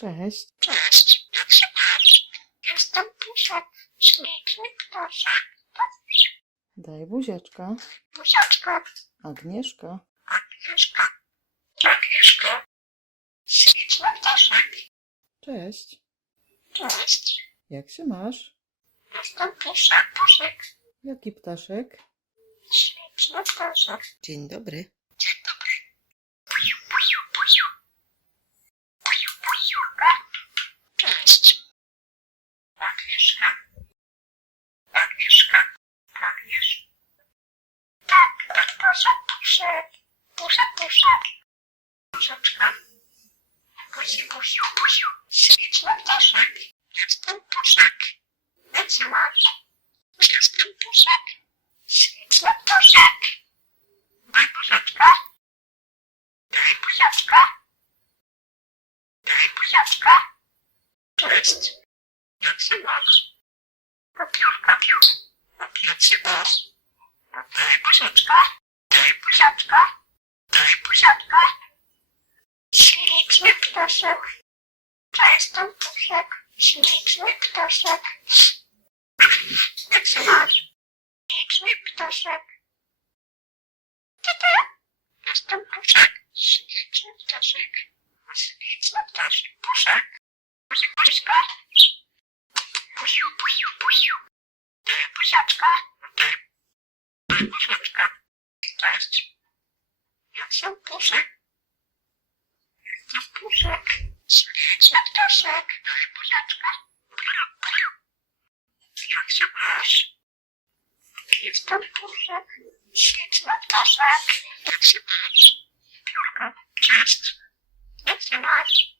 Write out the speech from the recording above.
Cześć. Cześć, jak się masz? Jestem Puszek, śliczny ptaszek. Daj buziaczka. Buziaczka, Agnieszka. Agnieszka. Agnieszka. Śliczny ptaszek. Cześć. Cześć, Jak się masz? jestem Puszek, Puszek. Jaki ptaszek? Śliczny ptaszek. Dzień dobry. Puszek, Puszek. Puszek. Puszeczka. Buziu, buziu, buziu. Śliczny ptaszek. Jestem Puszek. Się masz? Jestem Puszek. Śliczny ptaszek. Daj buziaczka. Daj buziaczka. Daj buziaczka. Cześć. Jak się masz? Papiurka, piór. Się masz? Daj buziaczka. Buziaczka. Daj buziaczka. Śliczny ptaszek. Cześć, tam ptaszek. Śliczny ptaszek. Jak masz? Śliczny ptaszek. Ty, ty. Jestem puszek. Śliczny ptaszek. Śliczny ptaszek. Puszek. Puszek, puszka. Pusiu, pusiu, pusiu. Ty, pusiaczka. Ty. Cześć. Jestem puszek. Jestem puszek. Pusiaczka. Pusiu, pusiu. Jak się masz? Jestem puszek. Śliczny ptaszek. Jak się masz? Piórka. Cześć. Jak się masz?